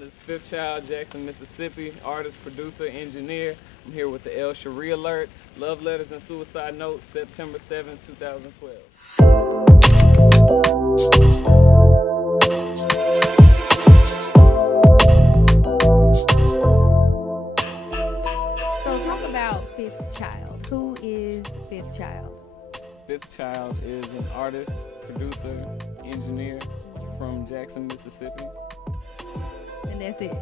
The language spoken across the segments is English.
This is Fifth Child, Jackson, Mississippi, artist, producer, engineer. I'm here with the L.Sherie Alert, Love Letters and Suicide Notes, September 7, 2012. So talk about Fifth Child. Who is Fifth Child? Fifth Child is an artist, producer, engineer from Jackson, Mississippi. And that's it.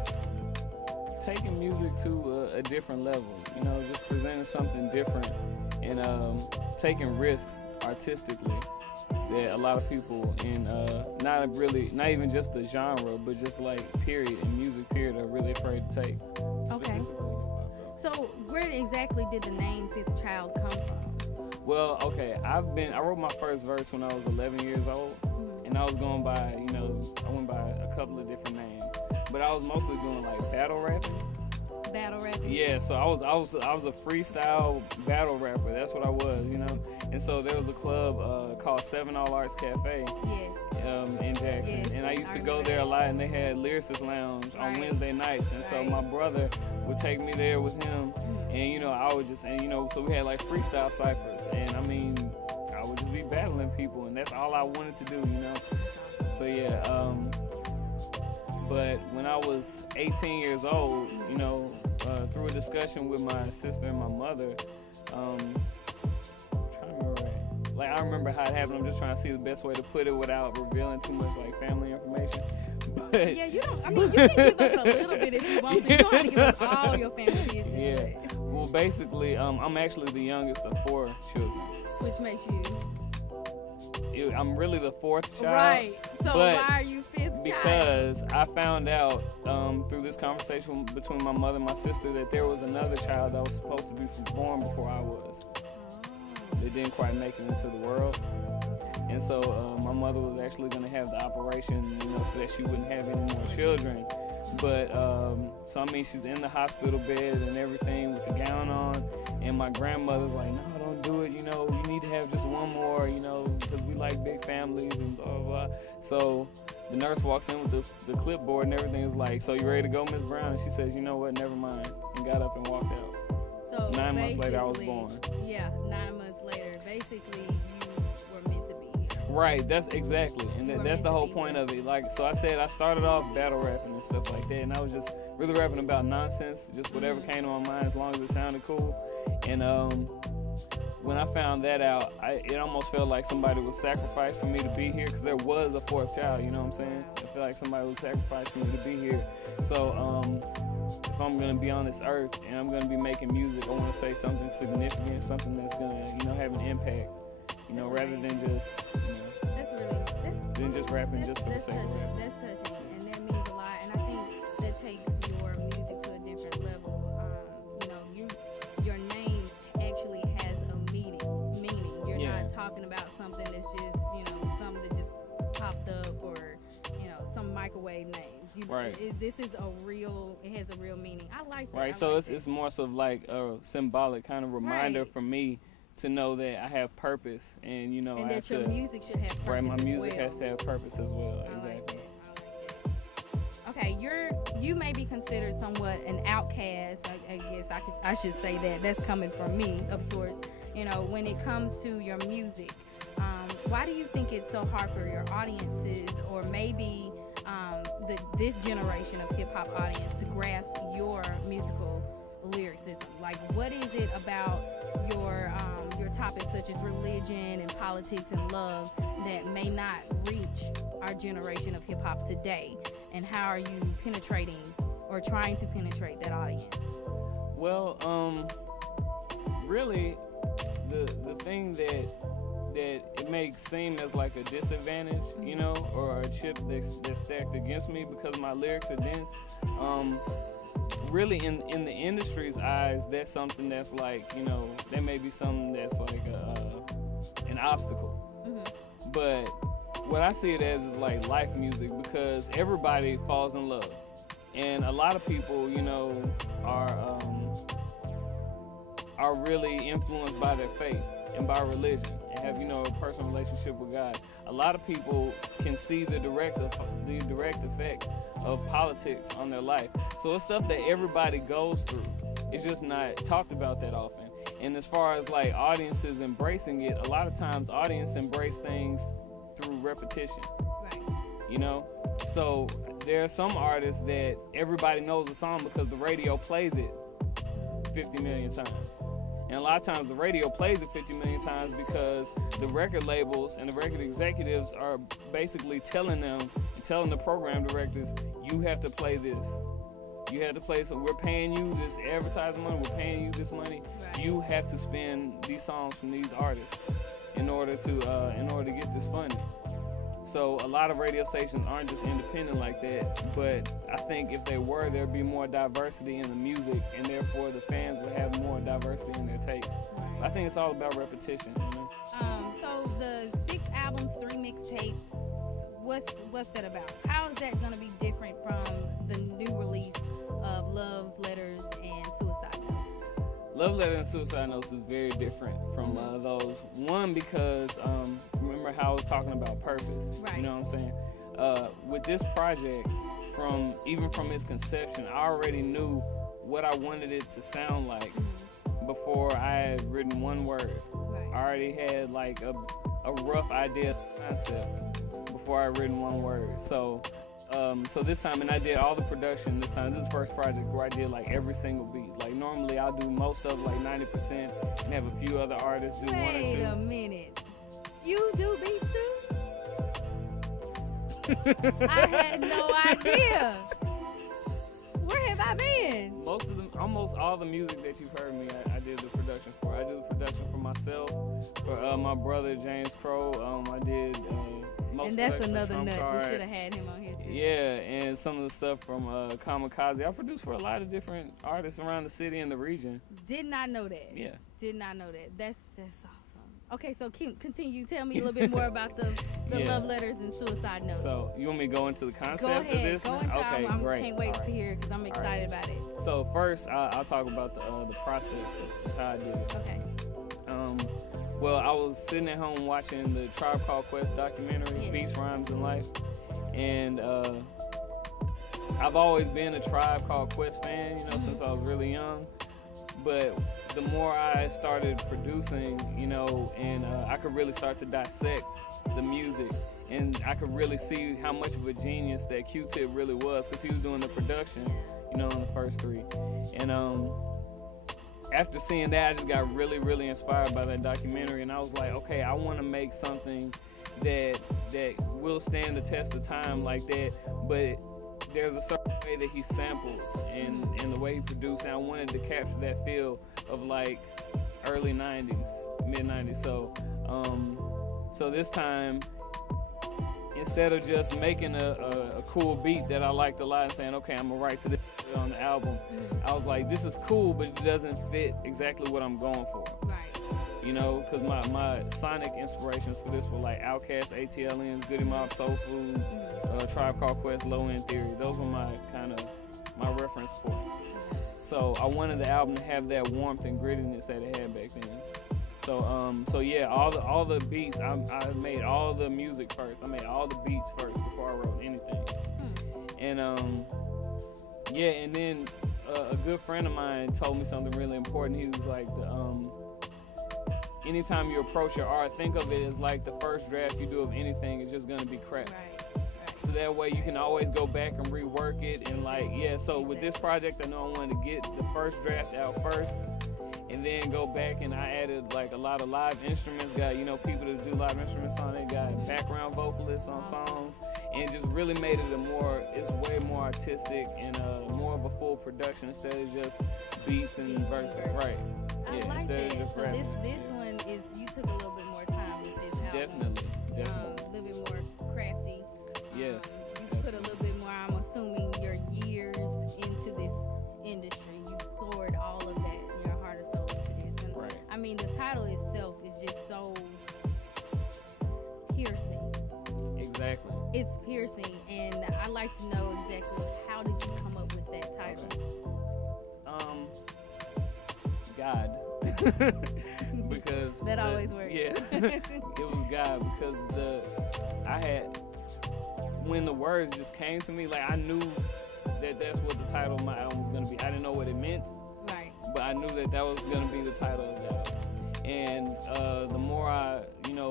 Taking music to a different level, you know, just presenting something different and taking risks artistically that a lot of people in not even just the genre, but just like period in music period are really afraid to take. Okay. So where exactly did the name Fifth Child come from? Well, okay, I wrote my first verse when I was 11 years old, and I was going by, I went by a couple of different names, but I was mostly doing like battle rapping. Battle rapping? Yeah, so I was a freestyle battle rapper. That's what I was, And so there was a club called 7 All Arts Cafe. In Jackson, yes, and I used to go there a lot, and they had Lyricist Lounge on Wednesday nights, and so my brother would take me there with him, and I would just, so we had like freestyle ciphers, and I mean, I would just be battling people, and that's all I wanted to do, So yeah, but when I was 18 years old, through a discussion with my sister and my mother, I'm trying to remember. Like, I remember how it happened. I'm just trying to see the best way to put it without revealing too much, like, family information. But yeah, you can give us a little bit if you want to. You don't have to give us all your family business. Yeah. Well, basically, I'm actually the youngest of 4 children. Which makes you? I'm really the 4th child. Right. So why are you 5th child? Because I found out through this conversation between my mother and my sister that there was another child that was supposed to be born before I was. They didn't quite make it into the world, and so my mother was actually going to have the operation, so that she wouldn't have any more children. But so I mean, she's in the hospital bed and everything with the gown on, and my grandmother's like, "No, don't do it. You need to have just one more. Because we like big families and blah blah blah." So the nurse walks in with the clipboard and everything is like, "So you ready to go, Miss Brown?" And she says, "You know what? Never mind," and got up and walked out. So 9 months later, I was born. Yeah, 9 months later. Basically, you were meant to be here. Right, that's exactly. And that's the whole point of it. Like, so I said I started off battle rapping and stuff like that, and I was just really rapping about nonsense, just whatever came to my mind as long as it sounded cool. And when I found that out, it almost felt like somebody was sacrificed for me to be here, because there was a 4th child, you know what I'm saying? I feel like somebody was sacrificed for me to be here. So if I'm gonna be on this earth and I'm gonna be making music, I want to say something significant, something that's gonna, have an impact, rather than just, than just rapping just for the sake of it. That's touching, and that means a lot. And I think that takes your music to a different level. Your name actually has a meaning. You're not talking about something that's just, something that just popped up, or some microwave name. This is it has a real meaning. I like that. Right, so it's more so like a symbolic kind of reminder for me to know that I have purpose, and and that your music should have purpose. Right, my music has to have purpose as well. Exactly. Okay, you may be considered somewhat an outcast. I guess I should say that. That's coming from me, of sorts. When it comes to your music, why do you think it's so hard for your audiences, or maybe this generation of hip hop audience, to grasp your musical lyricism? Like, what is it about your topics such as religion and politics and love that may not reach our generation of hip hop today? And how are you penetrating or trying to penetrate that audience? Well, really, the thing that it may seem as like a disadvantage, or a chip that's stacked against me because my lyrics are dense. Really, in the industry's eyes, that's something that's like, that may be something that's like an obstacle. But what I see it as is like life music, because everybody falls in love, are really influenced by their faith and by religion and have, you know, a personal relationship with God. A lot of people can see the direct effect of politics on their life. So it's stuff that everybody goes through. It's just not talked about that often. And as far as like audiences embracing it, a lot of times audience embrace things through repetition. Right. You know? So there are some artists that everybody knows the song because the radio plays it 50 million times. And a lot of times the radio plays it 50 million times because the record labels and the record executives are basically telling the program directors, you have to play this. You have to play, so we're paying you this advertising money, we're paying you this money. Right. You have to spend these songs from these artists in order to get this funding. So a lot of radio stations aren't just independent like that, but I think if they were, there'd be more diversity in the music, and therefore the fans would have more diversity in their tastes. Right. I think it's all about repetition, you know? So the 6 albums, 3 mixtapes, what's that about? How is that going to be different from the new release of Love Letters and Suicide Notes? Love Letter and Suicide Notes is very different from those. One, because remember how I was talking about purpose, right. You know what I'm saying? With this project, even from its conception, I already knew what I wanted it to sound like before I had written one word. Right. I already had like a rough idea of concept before I had written one word. So this time, and I did all the production this time. This is the first project where I did like every single beat. Like normally I'll do most of like 90% and have a few other artists do 1 or 2. Wait a minute. You do beats too? I had no idea. Where have I been? Almost all the music that you've heard me, I did the production for. I do the production for myself, for my brother James Crow. I did most. And that's production another for nut. Card. We should have had him on here too. Yeah, and some of the stuff from Kamikaze. I produced for a lot of different artists around the city and the region. Did not know that. Yeah. Did not know that. That's awesome. Okay, so continue. Tell me a little bit more about the Love Letters and Suicide Notes. So you want me to go into the concept go ahead. of this? Go into okay, I great. Can't wait to hear because I'm excited about it. So first, I'll talk about the process of how I did it. Okay. Well, I was sitting at home watching the Tribe Called Quest documentary, Beats, Rhymes, and Life, and I've always been a Tribe Called Quest fan, you know, since I was really young. But the more I started producing, you know, and I could really start to dissect the music, and I could really see how much of a genius that Q-Tip really was, because he was doing the production, you know, on the first 3. And after seeing that, I just got really, really inspired by that documentary, and I was like, okay, I want to make something that will stand the test of time like that, but there's a certain way that he sampled and the way he produced, and I wanted to capture that feel of like early 90s, mid 90s. So this time, instead of just making a cool beat that I liked a lot and saying, okay, I'm gonna write to this on the album, I was like, this is cool, but it doesn't fit exactly what I'm going for. Right. You know, because my sonic inspirations for this were like Outkast, ATLiens, Goody Mob, Soul Food, Tribe Called Quest, Low End Theory. Those were my reference points. So I wanted the album to have that warmth and grittiness that it had back then. So yeah, all the beats, I made all the music first. I made all the beats first before I wrote anything. And yeah, and then a good friend of mine told me something really important. He was like, anytime you approach your art, think of it as like the first draft you do of anything is just gonna be crap. Right. So that way you can always go back and rework it, and like, yeah, so with this project, I know I wanted to get the first draft out first, and then go back, and I added like a lot of live instruments, got, you know, people to do live instruments on it, got background vocalists on songs, and it just really made it it's way more artistic and more of a full production instead of just beats and verses. Right. I Yeah, like instead that. of just So rapping. this one is, you took a little bit more time with this album. Definitely. A little bit more crafty. Yes. You put a little bit more, I'm assuming, your years into this industry. You poured all of that, your heart and soul into this. And Right. I mean, the title itself is just so piercing. Exactly. It's piercing, and I'd like to know exactly how did you come up with that title? God. because that always works. Yeah, it was God, because when the words just came to me, like I knew that that's what the title of my album was gonna be. I didn't know what it meant, Right. but I knew that that was gonna be the title of the album. And the more I,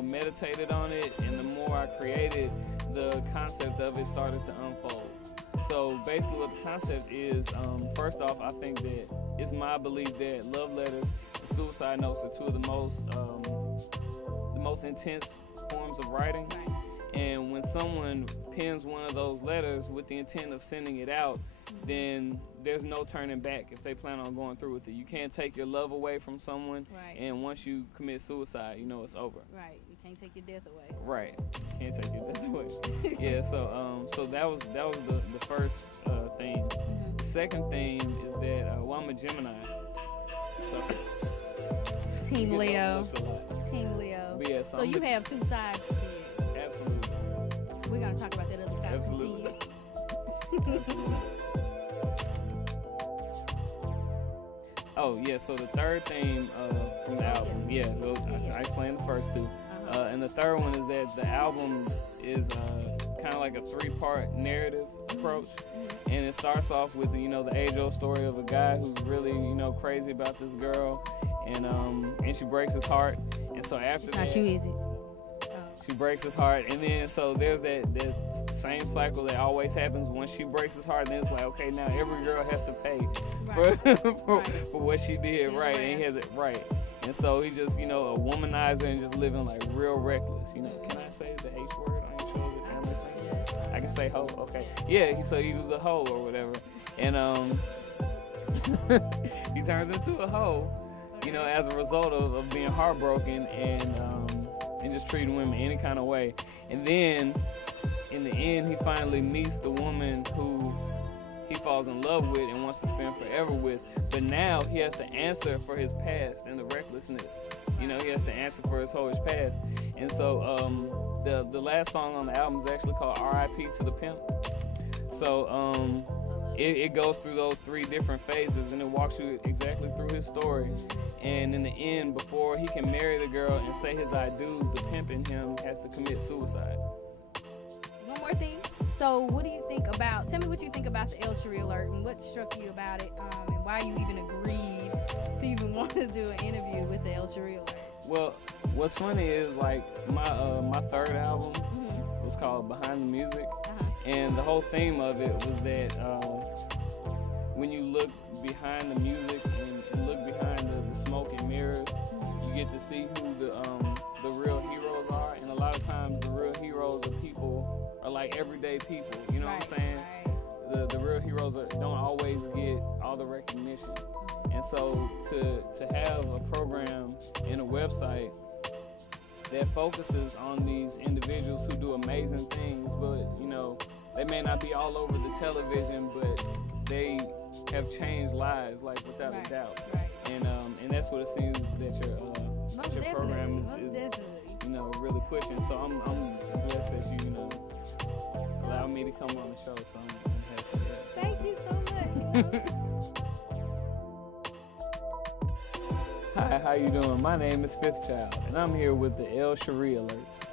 meditated on it, and the more I created, the concept of it started to unfold. So basically what the concept is, first off, I think that it's my belief that love letters and suicide notes are two of the most intense forms of writing. Right. And when someone pens one of those letters with the intent of sending it out, then there's no turning back if they plan on going through with it. You can't take your love away from someone, Right. and once you commit suicide, it's over. Right. You can't take your death away. Right. Can't take your death away. Yeah. So that was the first thing. Mm-hmm. The second thing is that I'm a Gemini. So Team we get Leo. those a lot. Team Leo. But yeah, So you have two sides to you. Absolutely. We're gonna talk about that other side. Absolutely. Continue. Absolutely. Oh yeah, so the third theme from the album, I explained the first two, and the third one is that the album is kind of like a three-part narrative approach, and it starts off with the age-old story of a guy who's really crazy about this girl, and she breaks his heart, and so after that, Not you, is it? she breaks his heart, and then so there's that same cycle that always happens. Once she breaks his heart, then it's like, okay, now every girl has to pay for what she did, right? And he has it right, and so he's just a womanizer and just living like real reckless. Can I say the H word on your show, the family thing? I can say hoe, okay? Yeah, so he was a hoe or whatever, and he turns into a hoe, as a result of being heartbroken and just treating women any kind of way. And then in the end, he finally meets the woman who he falls in love with and wants to spend forever with. But now he has to answer for his past and the recklessness. He has to answer for his whole past. And so the last song on the album is actually called R.I.P. to the Pimp. So it goes through those three different phases, and it walks you exactly through his story. And in the end, before he can marry the girl and say his I do's, the pimp in him has to commit suicide. One more thing. So what do you think about, tell me what you think about the L.Sherie Alert and what struck you about it, and why you even agreed to even want to do an interview with the L.Sherie Alert? Well, what's funny is like my third album was called Behind the Music, and the whole theme of it was that when you look behind the music and look behind the smoke and mirrors, you get to see who the real heroes are. And a lot of times the real heroes of people are like everyday people, you know what I'm saying? Right. The real heroes don't always get all the recognition. And so to have a program and a website that focuses on these individuals who do amazing things, but they may not be all over the television, but they have changed lives, like without a doubt. Right. And that's what it seems that your program is really pushing. So I'm blessed that you allowed me to come on the show. So I'm happy. Yeah. Thank you so much. Hi, how you doing? My name is Fifth Child, and I'm here with the L.Sherie Alert.